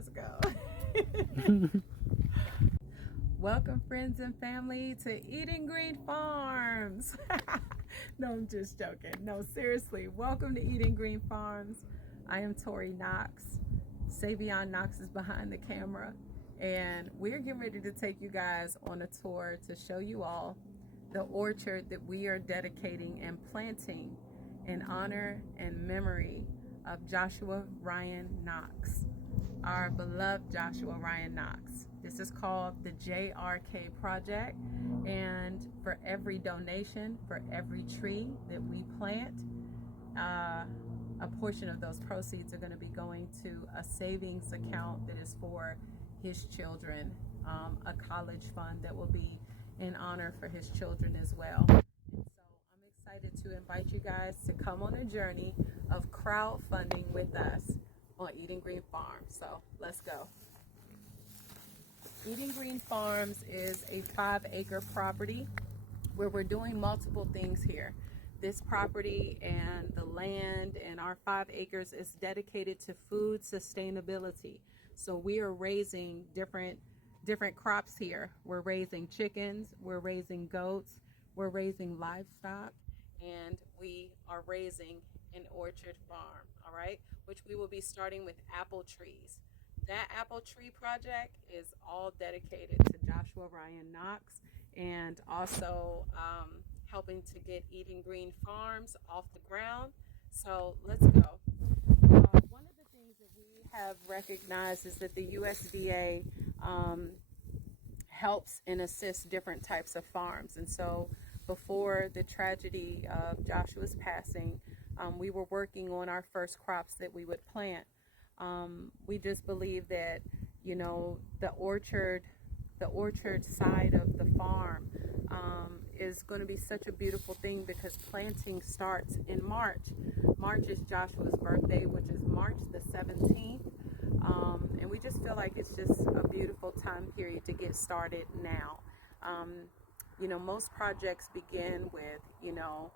Let's go. Welcome, friends and family, to Eating Green Farms. No, I'm just joking. No, seriously, welcome to Eating Green Farms. I am Tori Knox. Savion Knox is behind the camera, and we're getting ready to take you guys on a tour to show you all the orchard that we are dedicating and planting in honor and memory of Joshua Ryan Knox, our beloved Joshua Ryan Knox. This is called the J.R.K Project, and for every donation, for every tree that we plant, a portion of those proceeds are going to be going to a savings account that is for his children, a college fund that will be in honor for his children as well. And so I'm excited to invite you guys to come on a journey of crowdfunding with us on Eating Green Farms. So let's go. Eating Green Farms is a 5-acre property where we're doing multiple things here. This property and the land and our 5 acres is dedicated to food sustainability. So we are raising different crops here. We're raising chickens, we're raising goats, we're raising livestock, and we are raising an orchard farm, all right, which we will be starting with apple trees. That apple tree project is all dedicated to Joshua Ryan Knox, and also helping to get Eating Green Farms off the ground. So let's go. One of the things that we have recognized is that the USDA helps and assists different types of farms. And so before the tragedy of Joshua's passing, we were working on our first crops that we would plant. We just believe that, you know, the orchard side of the farm is going to be such a beautiful thing, because planting starts in March. March is Joshua's birthday, which is March the 17th. And we just feel like it's just a beautiful time period to get started now. You know, most projects begin with, you know,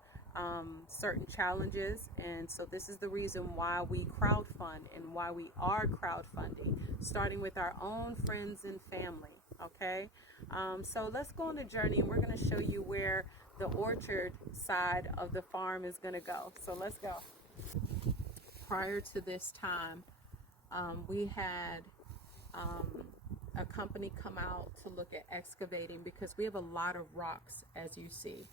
certain challenges, and so this is the reason why we crowdfund and why we are crowdfunding, starting with our own friends and family. Okay, so let's go on a journey, and we're going to show you where the orchard side of the farm is going to go. So let's go. Prior to this time, we had a company come out to look at excavating, because we have a lot of rocks, as you see.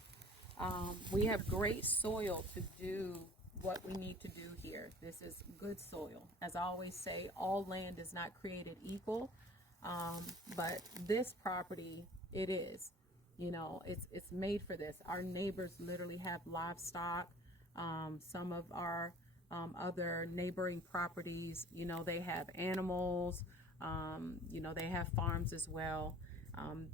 We have great soil to do what we need to do here. This is good soil. As I always say, all land is not created equal, but this property, it is. You know, it's made for this. Our neighbors literally have livestock. Some of our other neighboring properties, you know, they have animals. You know, they have farms as well.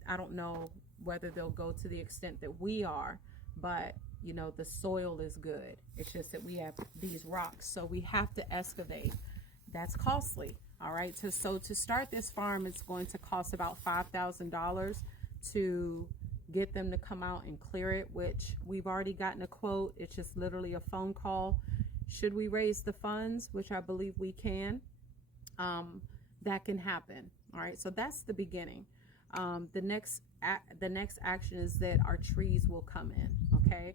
I don't know whether they'll go to the extent that we are, but you know, the soil is good. It's just that we have these rocks, so we have to excavate. That's costly. All right, so to start this farm, it's going to cost about $5,000 to get them to come out and clear it, which we've already gotten a quote. It's just literally a phone call. Should we raise the funds, which I believe we can, that can happen. All right, so that's the beginning. The next action is that our trees will come in. Okay,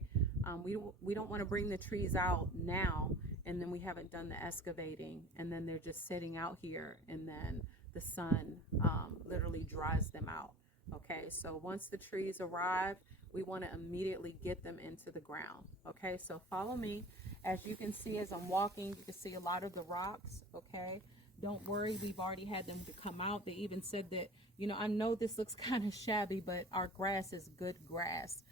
we don't want to bring the trees out now, and then we haven't done the excavating, and then they're just sitting out here, and then the sun literally dries them out. Okay, so once the trees arrive, we want to immediately get them into the ground. Okay, so follow me. As you can see, as I'm walking, you can see a lot of the rocks. Okay, don't worry, we've already had them to come out. They even said that, you know, I know this looks kind of shabby, but our grass is good grass.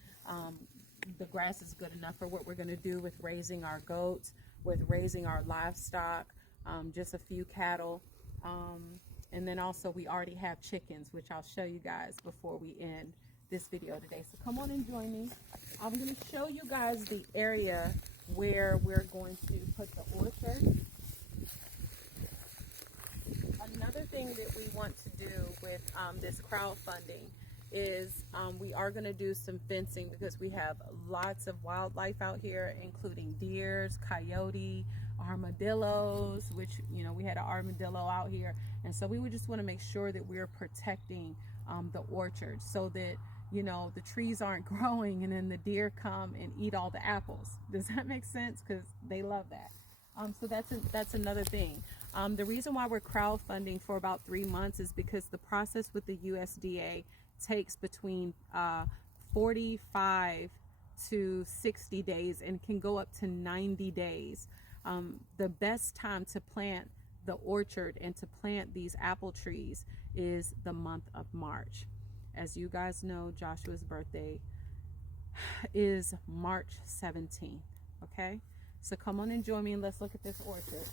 The grass is good enough for what we're going to do with raising our goats, with raising our livestock, just a few cattle. And then also we already have chickens, which I'll show you guys before we end this video today. So come on and join me. I'm going to show you guys the area where we're going to put the orchard. Another thing that we want to do with this crowdfunding is we are going to do some fencing, because we have lots of wildlife out here, including deers, coyote, armadillos, which, you know, we had an armadillo out here. And so we would just want to make sure that we're protecting the orchard so that, you know, the trees aren't growing and then the deer come and eat all the apples. Does that make sense? Because they love that. So that's another thing. The reason why we're crowdfunding for about 3 months is because the process with the USDA takes between 45 to 60 days and can go up to 90 days. The best time to plant the orchard and to plant these apple trees is the month of March. As you guys know, Joshua's birthday is March 17th, okay? So come on and join me and let's look at this orchard.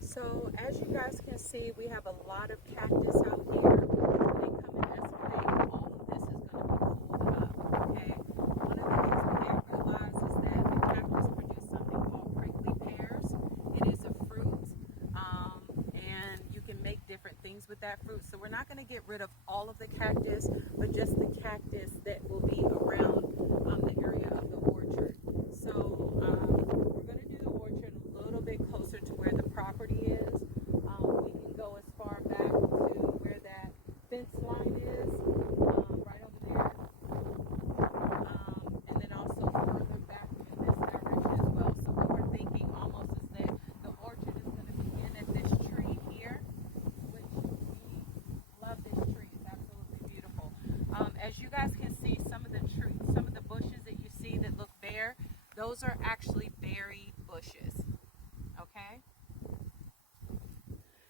So as you guys can see, we have a lot of cactus out here. When they come in escalate, all of this is going to be pulled up, okay? One of the things we didn't realize is that the cactus produce something called prickly pears. It is a fruit, and you can make different things with that fruit. So we're not going to get rid of all of the cactus, but just the cactus that will be around the area of the orchard. So we're going to do the orchard a little bit closer to where the property is. We can go as far back to where that fence line is, right over there, and then also further back in this direction as well. So what we're thinking almost is that the orchard is going to begin at this tree here, which we love this tree. It's absolutely beautiful. As you guys can see, some of the bushes that you see that look bare, those are actually berry bushes. Okay?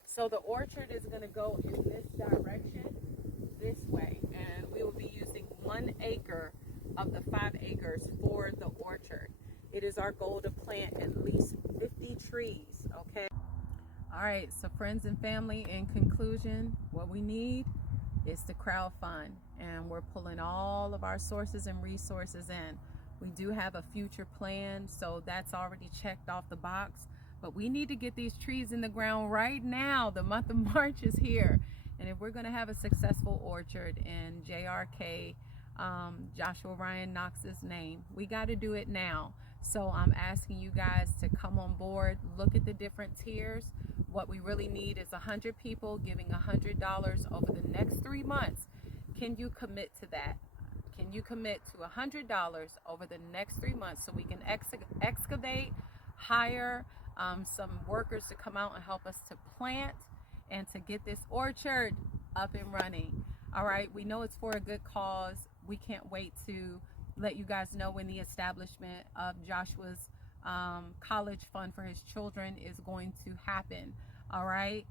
So the orchard is going to go in this direction, this way, and we will be using 1 acre of the 5 acres for the orchard. It is our goal to plant at least 50 trees, okay? All right, so friends and family, in conclusion, what we need is to crowdfund, and we're pulling all of our sources and resources in. We do have a future plan, so that's already checked off the box. But we need to get these trees in the ground right now. The month of March is here. And if we're going to have a successful orchard in J.R.K. Joshua Ryan Knox's name, we got to do it now. So I'm asking you guys to come on board, look at the different tiers. What we really need is 100 people giving $100 over the next 3 months. Can you commit to that? Can you commit to $100 over the next 3 months so we can excavate, hire some workers to come out and help us to plant and to get this orchard up and running? All right, we know it's for a good cause. We can't wait to let you guys know when the establishment of Joshua's college fund for his children is going to happen. All right,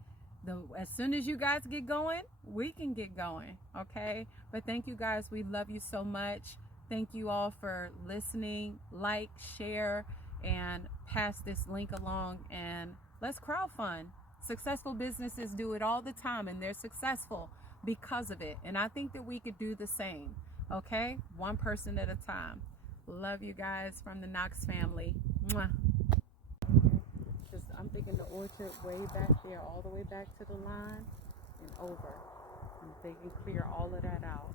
as soon as you guys get going, we can get going. Okay, but thank you guys. We love you so much. Thank you all for listening. Like, share, and pass this link along, and let's crowdfund. Successful businesses do it all the time, and they're successful because of it. And I think that we could do the same. Okay, one person at a time. Love you guys from the Knox family. Mwah. I'm thinking the orchard way back there, all the way back to the line and over. And they can clear all of that out.